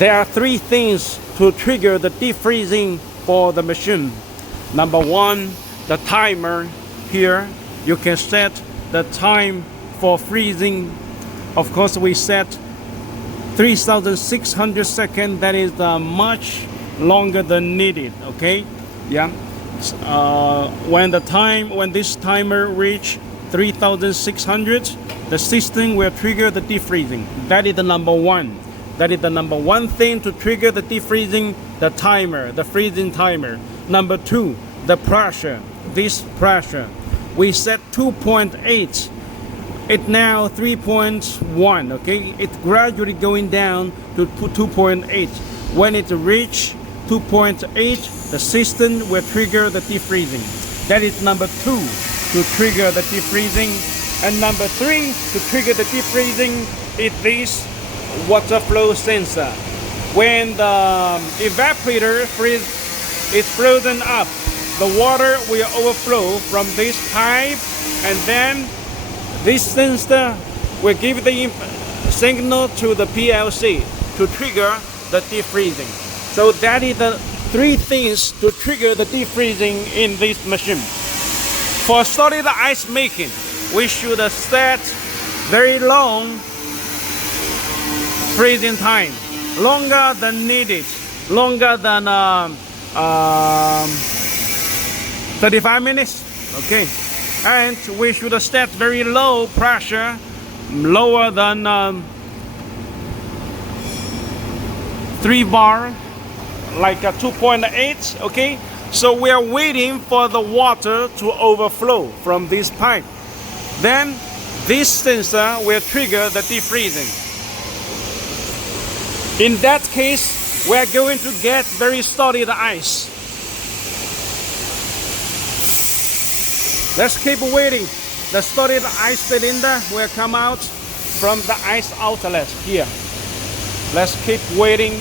There are three things to trigger the defreezing for the machine. Number one, the timer. Here you can set the time for freezing. Of course, we set 3,600 seconds. That is much longer than needed. Okay, yeah. When this timer reach 3,600, the system will trigger the defreezing. That is the number one. That is the number one thing to trigger the defreezing, the timer, the freezing timer. Number two, the pressure. This pressure, we set 2.8. It now 3.1. Okay, it's gradually going down to 2.8. When it reach 2.8, the system will trigger the defreezing. That is number two to trigger the defreezing. And number three to trigger the defreezing is this water flow sensor. When the evaporator is frozen up, the water will overflow from this pipe, and then this sensor will give the signal to the PLC to trigger the defreezing. So that is the three things to trigger the defreezing in this machine. For solid ice making, we should set very long freezing time, longer than needed, longer than 35 minutes. Okay, and we should set very low pressure, lower than 3 bar, like a 2.8. Okay, so we are waiting for the water to overflow from this pipe. Then this sensor will trigger the defreezing. In that case, we are going to get very solid ice. Let's keep waiting. The solid ice cylinder will come out from the ice outlet here. Let's keep waiting.